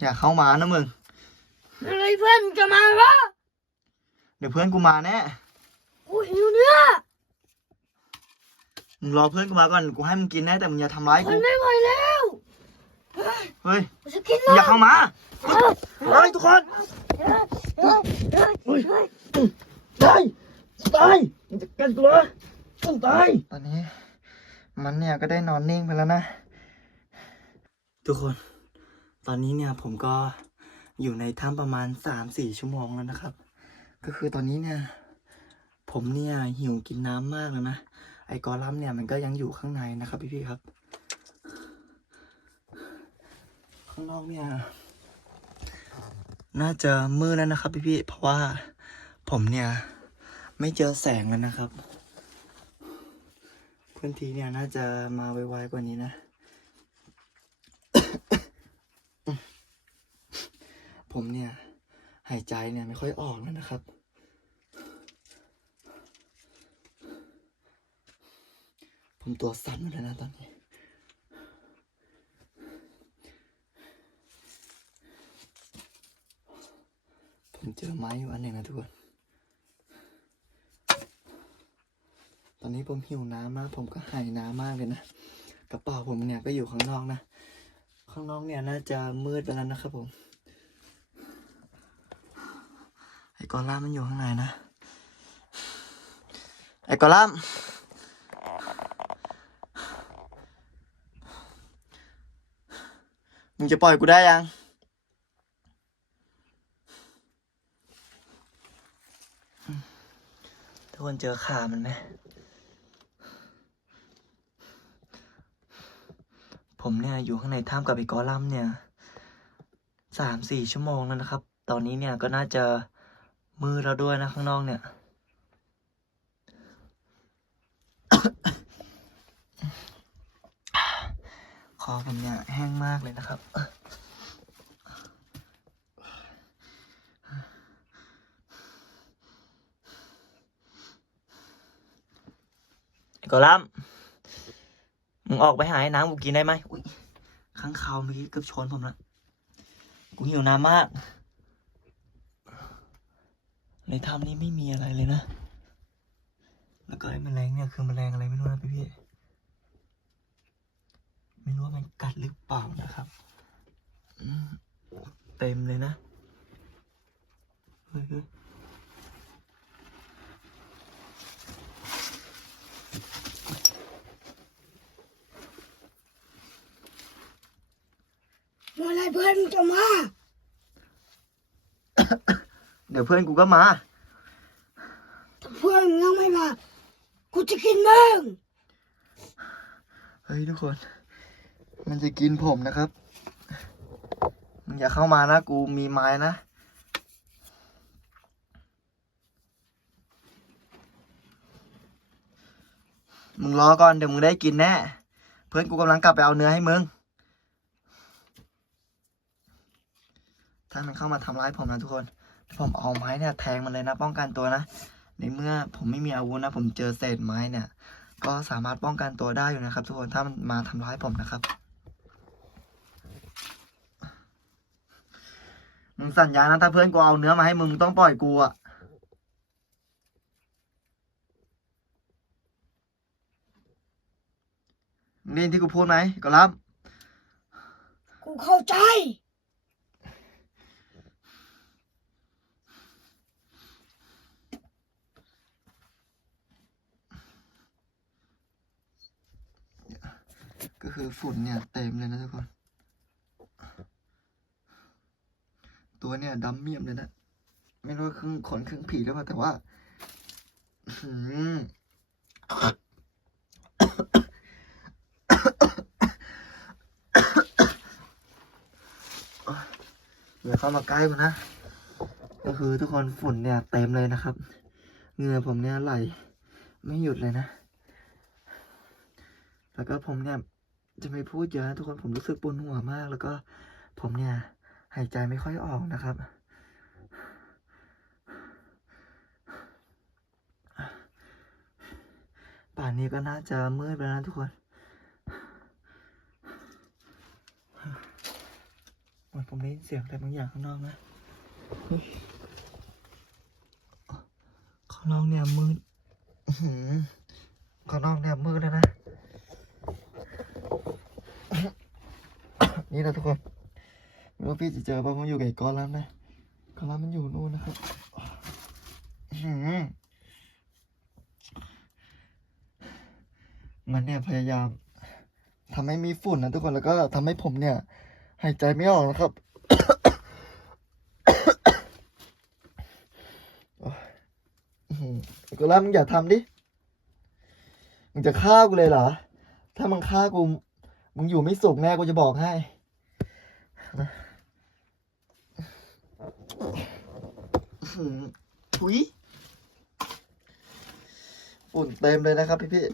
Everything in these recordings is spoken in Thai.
อย่าเข้ามานะมึงอะไรเพื่อนจะมาเหรอเดี๋ยวเพื่อนกูมาแน่กูหิวเนื้อมึงรอเพื่อนกูมาก่อนกูให้มึงกินแน่แต่มึงอย่าทำร้ายมักูนไม่ไหวแล้วเฮ้ยเฮ้ยกูจะกินมึงอย่าเข้ามาเฮ้ยเฮ้ยทุกคนเฮ้ยเฮ้ยเฮ้ยเฮ้ยตายตายมึงจะกันกูเหรอต้องตาย ตอนนี้ มันเนี่ยก็ได้นอนนิ่งไปแล้วนะ ทุกคน ตอนนี้เนี่ยผมก็อยู่ในถ้ำประมาณสามสี่ชั่วโมงแล้วนะครับ ก็คือตอนนี้เนี่ยผมเนี่ยหิวกินน้ำมากแล้วนะ ไอ้กอลัมเนี่ยมันก็ยังอยู่ข้างในนะครับพี่ๆครับ ข้างนอกเนี่ยน่าจะมืดแล้วนะครับพี่ๆเพราะว่าผมเนี่ยไม่เจอแสงแล้วนะครับเพื่อนทีเนี่ยน่าจะมาไวๆกว่านี้นะ ผมเนี่ยหายใจเนี่ยไม่ค่อยออกแล้วนะครับ ผมตัวสั่นหมดแล้วนะตอนนี้ ผมเจอไม้อยู่อันหนึ่งนะทุกคน ตอนนี้ผมหิวน้ำมาก ผมก็หายน้ำมากเลยนะ กระเป๋าผมเนี่ยก็อยู่ข้างนอกนะ ข้างนอกเนี่ยน่าจะมืดไปแล้วนะครับผม ไอ้ กอล่ามมันอยู่ข้างในนะ ไอ้กอล่ามมึงจะปล่อยกูได้ยัง ทุกคนเจอขามันไหม ผมเนี่ยอยู่ข้างในถ้ำกับไอ้กอลัมเนี่ยสามสี่ชั่วโมงแล้วนะครับ ตอนนี้เนี่ยก็น่าจะ มืดแล้วด้วยนะข้างนอกเนี่ย คอผมเนี่ยแห้งมากเลยนะครับกอลัมน์มึงออกไปหาไอ้น้ำกูกินได้ไหมอุ้ยข้างคาวเมื่อกี้เกือบชนผมละกูหิวน้ำมาก ในถ้ำนี้ไม่มีอะไรเลยนะ แล้วก็ไอ้แมลงเนี่ยคือแมลงอะไรไม่รู้นะพี่พี่ๆไม่รู้ว่ามันกัดหรือเปล่านะครับอืมเต็มเลยนะเฮ้ยเฮ้ยเมื่อไรเพื่อนจะมา เดี๋ยวเพื่อนกูก็มาถ้าเพื่อนยังไม่มา กูจะกินมึงเฮ้ยทุกคน มันจะกินผมนะครับมึงอย่าเข้ามานะ กูมีไม้นะมึงรอก่อนเดี๋ยวมึงได้กินแน่ เพื่อนกูกำลังกลับไปเอาเนื้อให้มึง ถ้ามันเข้ามาทำร้ายผมนะทุกคน ผมเอาไม้เนี่ยแทงมันเลยนะ ป้องกันตัวนะ ในเมื่อผมไม่มีอาวุธนะ ผมเจอเศษไม้เนี่ย ก็สามารถป้องกันตัวได้อยู่นะครับ ทุกคนถ้ามันมาทำร้ายผมนะครับมึงสัญญานะถ้าเพื่อนกูเอาเนื้อมาให้มึงมึงต้องปล่อยกูอะมึงได้ยินที่กูพูดไหมก็รับ กูเข้าใจ ก็คือฝุ่นเนี่ยเต็มเลยนะทุกคน ตัวเนี่ยดำเมี่ยมเลยนะ ไม่รู้ว่าครึ่งขนครึ่งผีหรือเปล่าแต่ว่าอื้อหืออย่าเข้ามาใกล้ผมนะ ก็คือทุกคนฝุ่นเนี่ยเต็มเลยนะครับ เหงื่อผมเนี่ยไหล ไม่หยุดเลยนะ แล้วก็ผมเนี่ย จะไม่พูดเยอะนะทุกคนผมรู้สึกปวดหัวมาก แล้วก็ผมเนี่ย หายใจไม่ค่อยออกนะครับ ป่านนี้ก็น่าจะมืดไปแล้วนะทุกคนเหมือนผมได้ยินเสียงอะไรบางอย่างข้างนอกนะข้างนอกเนี่ยมืดข้างนอกเนี่ยมืดเลยนะ นี่นะทุกคนไม่ว่าพี่จะเจอป่ะผมอยู่กับไอ้ก้อนแล้วนะก้อนแล้วมันอยู่นู่นนะครับมันเนี่ยพยายามทำให้มีฝุ่นนะทุกคนแล้วก็ทำให้ผมเนี่ย หายใจไม่ออกนะครับกอนแล้วมึงอย่าทำดิ มึงจะฆ่ากูเลยเหรอ ถ้ามึงฆ่ากู มึงอยู่ไม่สุขแน่กูจะบอกให้ ถุยฝุ่นเต็มเลยนะครับพี่พี่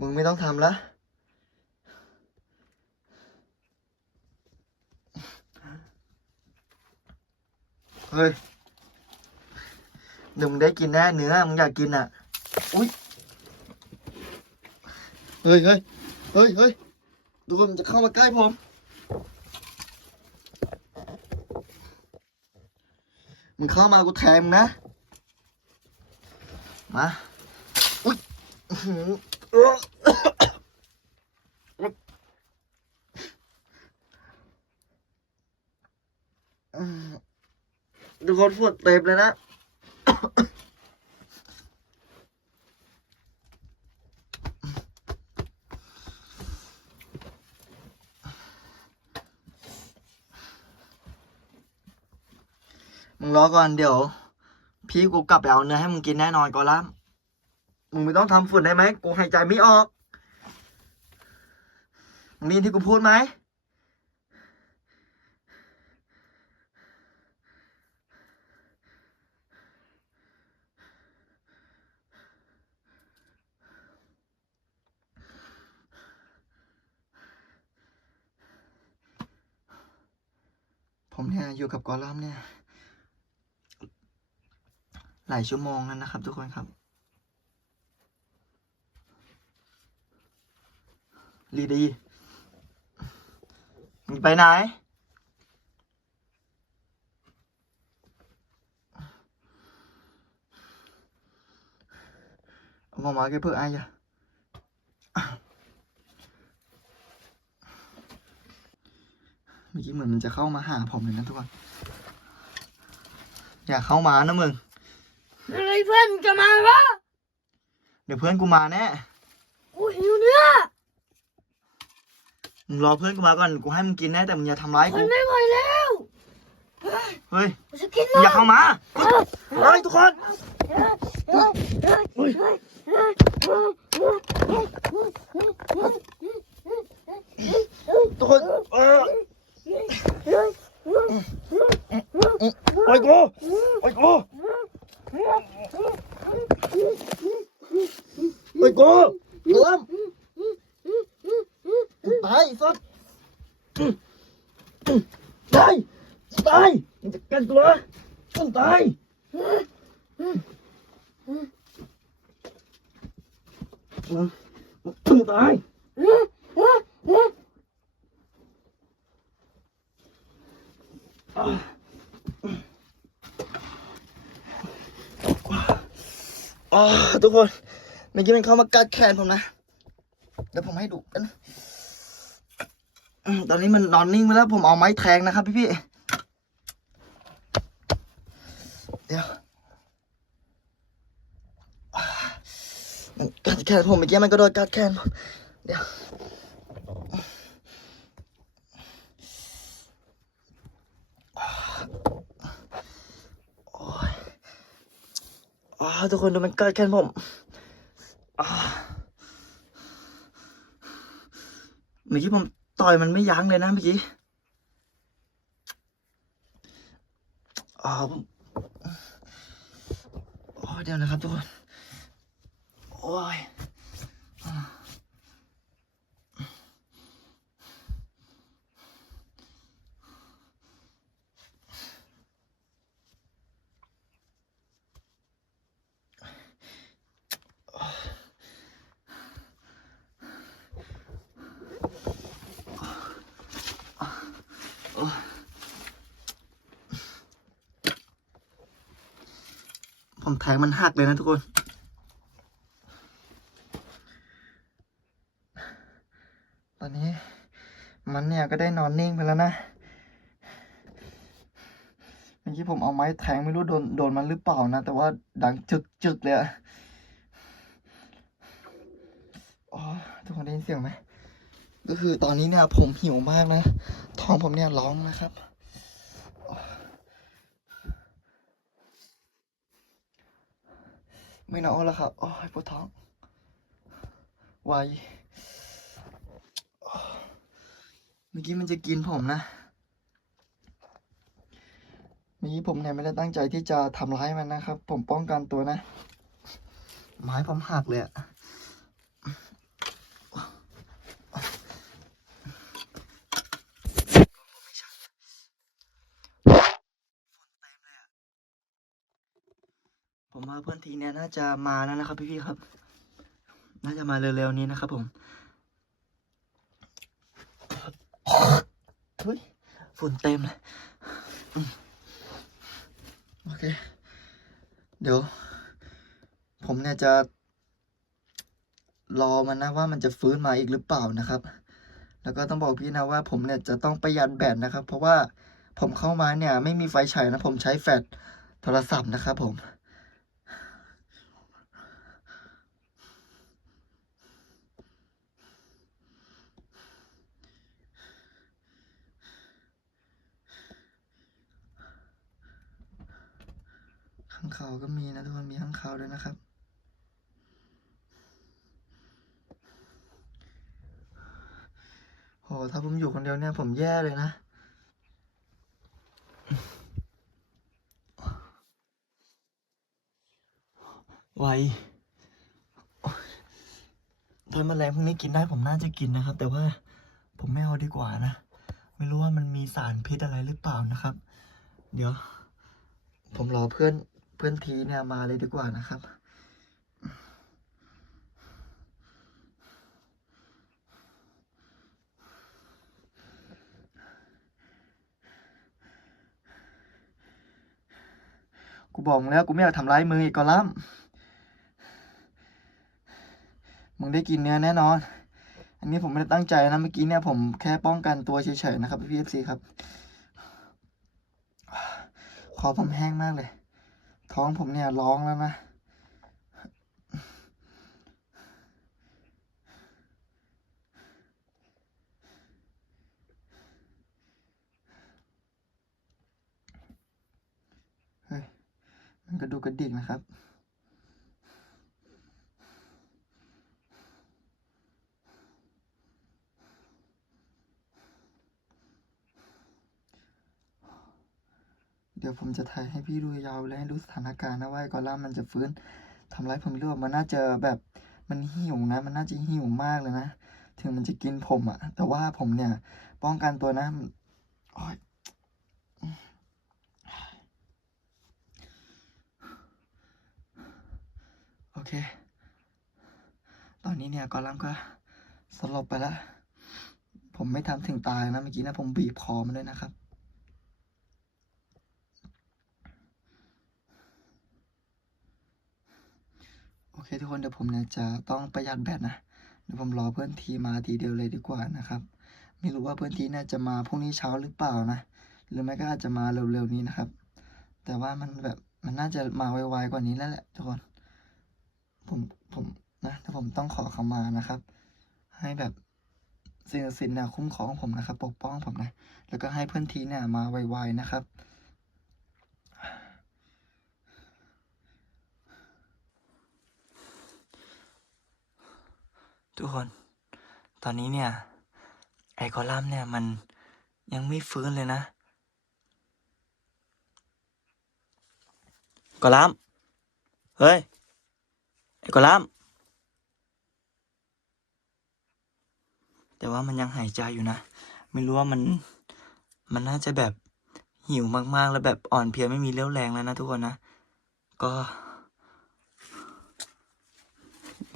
มึงไม่ต้องทำละเฮ้ยเดี๋ยวมึงได้กินแน่เนื้อมึงอยากกินอะ อุ้ยเฮ้ยเฮ้ย เฮ้ยเฮ้ยดูคนมันจะเข้ามาใกล้ผม มึงเข้ามากูแทงนะ มา อุ้ยหืออดูคนปวดเต็มเลยนะ ก่อนเดี๋ยว พี่กูกลับไปเอาเนื้อให้มึงกินแน่นอนกอลัมมึงไม่ต้องทำฝุ่นได้ไหมกูหายใจไม่ออกมึงได้ยินที่กูพูดไหมผมเนี่ยอยู่กับกอลัมเนี่ย หลายชั่วโมงแล้วนะครับ ทุกคนครับ ลีดีมึงไปไหนเอามามา cái bữa ai vậy? เมื่อกี้เหมือนมันจะเข้ามา อย่าเข้ามานะมึงอะไรเพื่อนจะมาวะเดี๋ยวเพื่อนกูมาแน่กูหิวเนื้อมึงรอเพื่อนกูมาก่อนกูให้มึงกินแน่แต่มึงอย่าทำร้ายมักูนไม่ไหวแล้วเฮ้ยกูจะกินมึงอย่าเข้ามาเฮ้ยทุกคนทุกคนเออไปกูไปกูไปกูเริ่มตายสัสตายตายมึงจะกั นกูเหรอต้องตายมึงมึงตาย อ๋อทุกคนเมื่อกี้มันเข้ามากัดแขนผมนะเดี๋ยวผมให้ดูกันตอนนี้มันนอนนิ่งไปแล้ว ผมเอาไม้แทงนะครับพี่พี่เดี๋ยวมันกัดแขนผมเมื่อกี้มันก็โดนกัดแขนผมเดี๋ยวโอ้ย อ๋อทุกคนดูมันกัดแขนผมเมื่อกี้ผมต่อยมันไม่ยั้งเลยนะเมื่อกี้อ๋อผมโอ้เดี๋ยวนะครับทุกคน โอ้ย ผมแทงมันหักเลยนะทุกคน ตอนนี้มันเนี่ยก็ได้นอนนิ่งไปแล้วนะเมื่อกี้ผมเอาไม้แทงไม่รู้โดนโดนมันหรือเปล่านะ แต่ว่าดังจึกจึกเลยอะอ๋อทุกคนได้ยินเสียงไหม ก็คือตอนนี้เนี่ยผมหิวมากนะ ท้องผมเนี่ยร้องนะครับ ไม่นอนแล้วครับ โอ้ยปวดท้องไวเมื่อกี้มันจะกินผมนะ เมื่อกี้ผมเนี่ยไม่ได้ตั้งใจที่จะทำร้ายมันนะครับ ผมป้องกันตัวนะ ไม้ผมหักเลยอะ มว่าเพื่อนทีเนี่ยน่าจะมาแล้วนะครับ พี่ๆครับ น่าจะมาเร็วๆนี้นะครับผมเฮ้ยฝุ่นเต็มเลยโอเค เดี๋ยว ผมเนี่ยจะ รอมันนะว่ามันจะฟื้นมาอีกหรือเปล่านะครับ แล้วก็ต้องบอกพี่นะว่าผมเนี่ยจะต้องประหยัดแบตนะครับ เพราะว่าผมเข้ามาเนี่ย ไม่มีไฟฉายนะ ผมใช้แฟลชโทรศัพท์นะครับผม เขาวก็มีนะทุกคนมีข้างเขาวด้วยนะครับ โห ถ้าผมอยู่คนเดียวเนี่ยผมแย่เลยนะไวถ้าแมลงพวกนี้กินได้ผมน่าจะกินนะครับ แต่ว่าผมไม่เอาดีกว่านะ ไม่รู้ว่ามันมีสารพิษอะไรหรือเปล่านะครับ เดี๋ยว ผมรอเพื่อน เพื่อนทีเนี่ยมาเลยดีกว่านะครับ กูบอกมึงแล้วกูไม่อยากทำร้ายมึงอีกกอลัมมึงได้กินเนื้อแน่นอน อันนี้ผมไม่ได้ตั้งใจนะเมื่อกี้เนี่ยผมแค่ป้องกันตัวเฉยๆนะครับพี่เอฟซีครับ คอผมแห้งมากเลย ท้องผมเนี่ยร้องแล้วนะเฮ้ยมันกระดูกกระดิกนะครับ เดี๋ยวผมจะถ่ายให้พี่ดูยาวและให้รู้สถานการณ์นะว่าไอ้กอลัมมันจะฟื้นทำร้ายผมหรือเปล่ามันน่าจะแบบมันหิวนะ มันน่าจะหิวมากเลยนะ ถึงมันจะกินผมอะแต่ว่าผมเนี่ย ป้องกันตัวนะโอ๊ยโอเค ตอนนี้เนี่ยกอลัมก็สลบไปแล้ว ผมไม่ทำถึงตายนะเมื่อกี้นะผมบีบคอมันด้วยนะครับ โอเคทุกคนเดี๋ยวผมเนี่ยจะต้องประหยัดแบตนะเดี๋ยวผมรอเพื่อนทีมาทีเดียวเลยดีกว่านะครับ ไม่รู้ว่าเพื่อนทีเนี่ยจะมาพรุ่งนี้เช้าหรือเปล่านะ หรือไม่ก็อาจจะมาเร็วๆนี้นะครับ แต่ว่ามันแบบมันน่าจะมาไวๆกว่านี้แล้วแหละทุกคน ผมผมนะแต่ผมต้องขอเขามานะครับ ให้แบบสิ่งศักดิ์สิทธิ์นี่ยคุ้มครองผมนะครับ ปกป้องผมนะ แล้วก็ให้เพื่อนทีเนี่ยมาไวๆนะครับ ทุกคน ตอนนี้เนี่ยไอ้กอลัมน์เนี่ยมันยังไม่ฟื้นเลยนะกอลัมเฮ้ย ไอ้กอลัมแต่ว่ามันยังหายใจอยู่นะ ไม่รู้ว่ามัน มันน่าจะแบบหิวมากๆ แล้วแบบอ่อนเพลียไม่มีเรี่ยวแรงแล้วนะทุกคนนะ ก็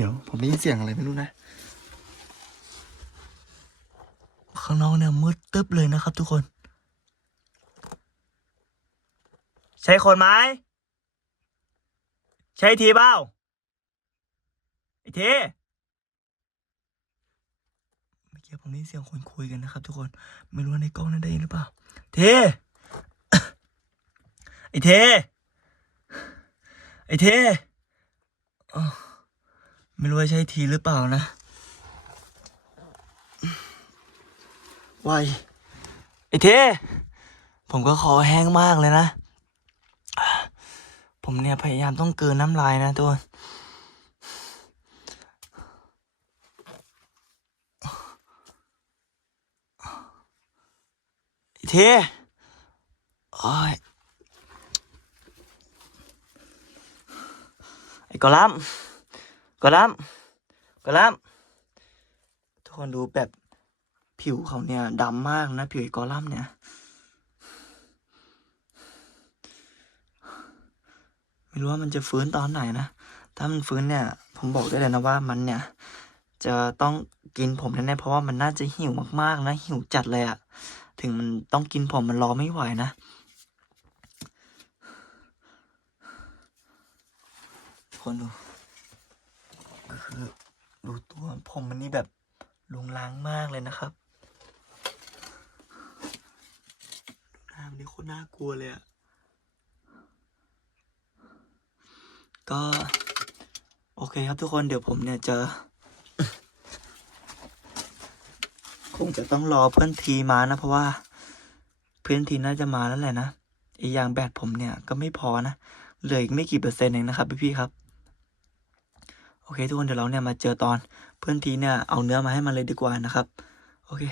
ดี๋ยวผมได้ยินเสียงอะไรไม่รู้นะ ข้างนอกเนี่ยมืดตึ๊บเลยนะครับทุกคน ใช่คนไหมใช่ทีเปล่าไอ้ทีเมื่อกี้ผมได้ยินเสียงคนคุยกันนะครับทุกคน ไม่รู้ว่าในกล้องนั้นได้ยินหรือเปล่าเทไอ้เทไอ้เทอ้าว ไม่รู้ว่าใช่ทีหรือเปล่านะวายไอ้เทผมก็คอแห้งมากเลยนะ ผมเนี่ยพยายามต้องเกินน้ำลายนะทุกคนไอ้เทโอ้ยไอ้กอลัม กอลัมกอลัมทุกคนดูแบบผิวเขาเนี่ยดำมากนะ ผิวไอ้กอลัมเนี่ย ไม่รู้ว่ามันจะฟื้นตอนไหนนะ ถ้ามันฟื้นเนี่ย ผมบอกได้เลยนะว่ามันเนี่ย จะต้องกินผมแน่ๆเพราะว่ามันน่าจะหิวมากๆนะ หิวจัดเลยอะถึงมันต้องกินผมมันรอไม่ไหวนะคนดู คือดูตัวผมมันนี่แบบลุงล้างมากเลยนะครับหน้ามันนี่โคตรน่ากลัวเลยอะก็ โอเคครับทุกคนเดี๋ยวผมเนี่ยจะ คงจะต้องรอเพื่อนทีมานะ เพราะว่า เพื่อนทีน่าจะมาแล้วแหละนะอีกอย่างแบตผมเนี่ยก็ไม่พอนะเหลืออีกไม่กี่เปอร์เซ็นต์เองนะครับพี่ๆครับ โอเค ทุกคนเดี๋ยวเราเนี่ยมาเจอตอนเพื่อนทีเนี่ยเอาเนื้อมาให้มันเลยดีกว่านะครับ โอเค